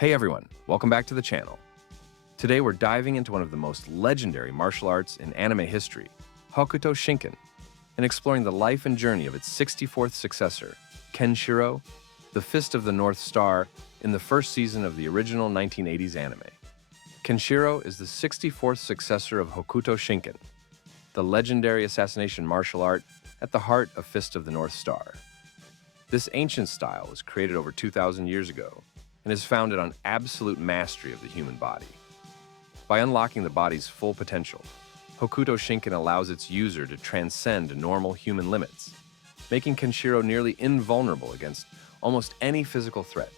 Hey everyone, welcome back to the channel. Today we're diving into one of the most legendary martial arts in anime history, Hokuto Shinken, and exploring the life and journey of its 64th successor, Kenshiro, the Fist of the North Star, in the first season of the original 1980s anime. Kenshiro is the 64th successor of Hokuto Shinken, the legendary assassination martial art at the heart of Fist of the North Star. This ancient style was created over 2,000 years ago and is founded on absolute mastery of the human body. By unlocking the body's full potential, Hokuto Shinken allows its user to transcend normal human limits, making Kenshiro nearly invulnerable against almost any physical threat.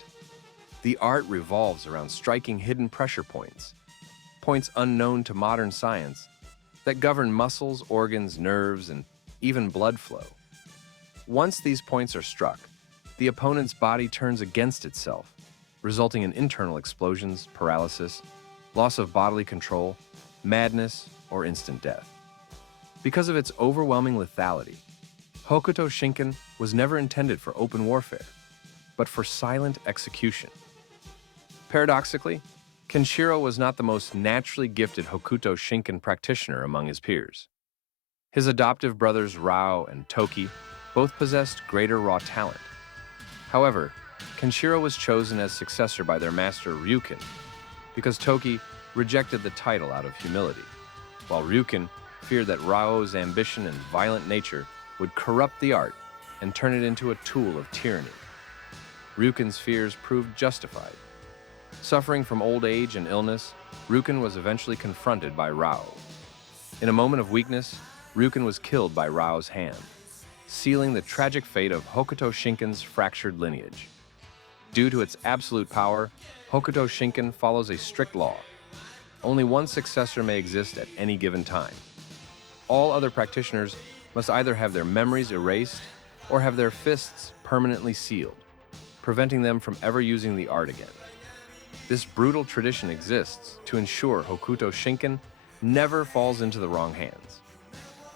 The art revolves around striking hidden pressure points unknown to modern science, that govern muscles, organs, nerves, and even blood flow. Once these points are struck, the opponent's body turns against itself, resulting in internal explosions, paralysis, loss of bodily control, madness, or instant death. Because of its overwhelming lethality, Hokuto Shinken was never intended for open warfare, but for silent execution. Paradoxically, Kenshiro was not the most naturally gifted Hokuto Shinken practitioner among his peers. His adoptive brothers Rao and Toki both possessed greater raw talent. However, Kenshiro was chosen as successor by their master Ryukin because Toki rejected the title out of humility, while Ryukin feared that Rao's ambition and violent nature would corrupt the art and turn it into a tool of tyranny. Ryukin's fears proved justified. Suffering from old age and illness, Ryukin was eventually confronted by Rao. In a moment of weakness, Ryukin was killed by Rao's hand, sealing the tragic fate of Hokuto Shinken's fractured lineage. Due to its absolute power, Hokuto Shinken follows a strict law. Only one successor may exist at any given time. All other practitioners must either have their memories erased or have their fists permanently sealed, preventing them from ever using the art again. This brutal tradition exists to ensure Hokuto Shinken never falls into the wrong hands.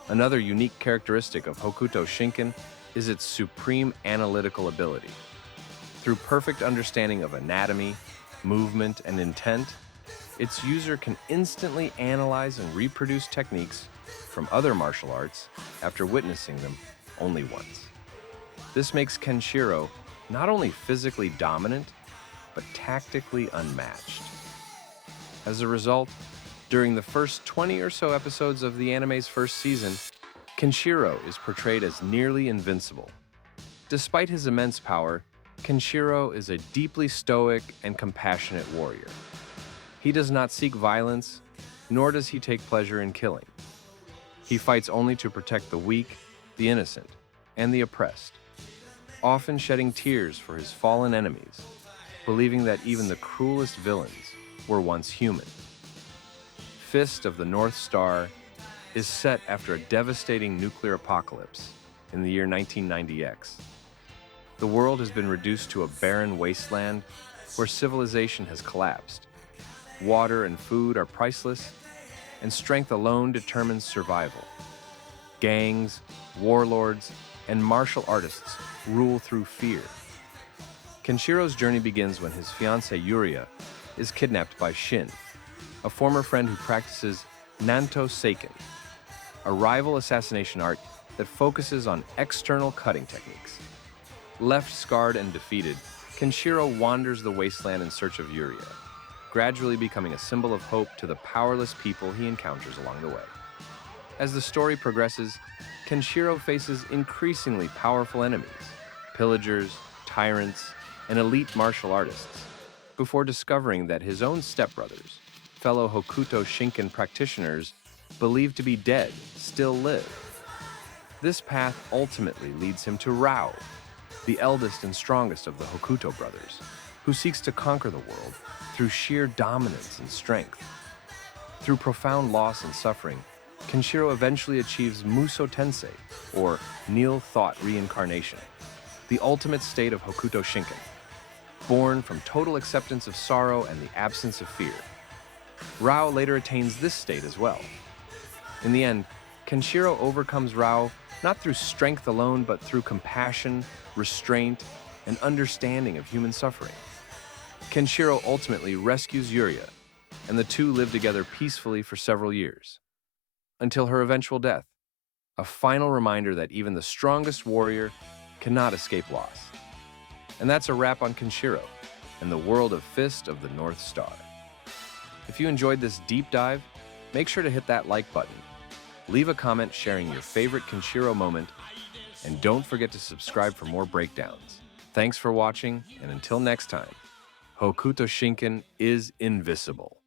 Another unique characteristic of Hokuto Shinken is its supreme analytical ability. Through perfect understanding of anatomy, movement, and intent, its user can instantly analyze and reproduce techniques from other martial arts after witnessing them only once. This makes Kenshiro not only physically dominant, but tactically unmatched. As a result, during the first 20 or so episodes of the anime's first season, Kenshiro is portrayed as nearly invincible. Despite his immense power, Kenshiro is a deeply stoic and compassionate warrior. He does not seek violence, nor does he take pleasure in killing. He fights only to protect the weak, the innocent, and the oppressed, often shedding tears for his fallen enemies, believing that even the cruelest villains were once human. Fist of the North Star is set after a devastating nuclear apocalypse in the year 1990X. The world has been reduced to a barren wasteland where civilization has collapsed. Water and food are priceless, and strength alone determines survival. Gangs, warlords, and martial artists rule through fear. Kenshiro's journey begins when his fiancée Yuria is kidnapped by Shin, a former friend who practices Nanto Seiken, a rival assassination art that focuses on external cutting techniques. Left scarred and defeated, Kenshiro wanders the wasteland in search of Yuria, gradually becoming a symbol of hope to the powerless people he encounters along the way. As the story progresses, Kenshiro faces increasingly powerful enemies, pillagers, tyrants, and elite martial artists, before discovering that his own stepbrothers, fellow Hokuto Shinken practitioners believed to be dead, still live. This path ultimately leads him to Rao, the eldest and strongest of the Hokuto brothers, who seeks to conquer the world through sheer dominance and strength. Through profound loss and suffering, Kenshiro eventually achieves Muso Tensei, or Nil Thought Reincarnation, the ultimate state of Hokuto Shinken, born from total acceptance of sorrow and the absence of fear. Rao later attains this state as well. In the end, Kenshiro overcomes Rao not through strength alone, but through compassion, restraint, and understanding of human suffering. Kenshiro ultimately rescues Yuria, and the two live together peacefully for several years, until her eventual death, a final reminder that even the strongest warrior cannot escape loss. And that's a wrap on Kenshiro and the world of Fist of the North Star. If you enjoyed this deep dive, make sure to hit that like button, leave a comment sharing your favorite Kenshiro moment, and don't forget to subscribe for more breakdowns. Thanks for watching, and until next time, Hokuto Shinken is invisible.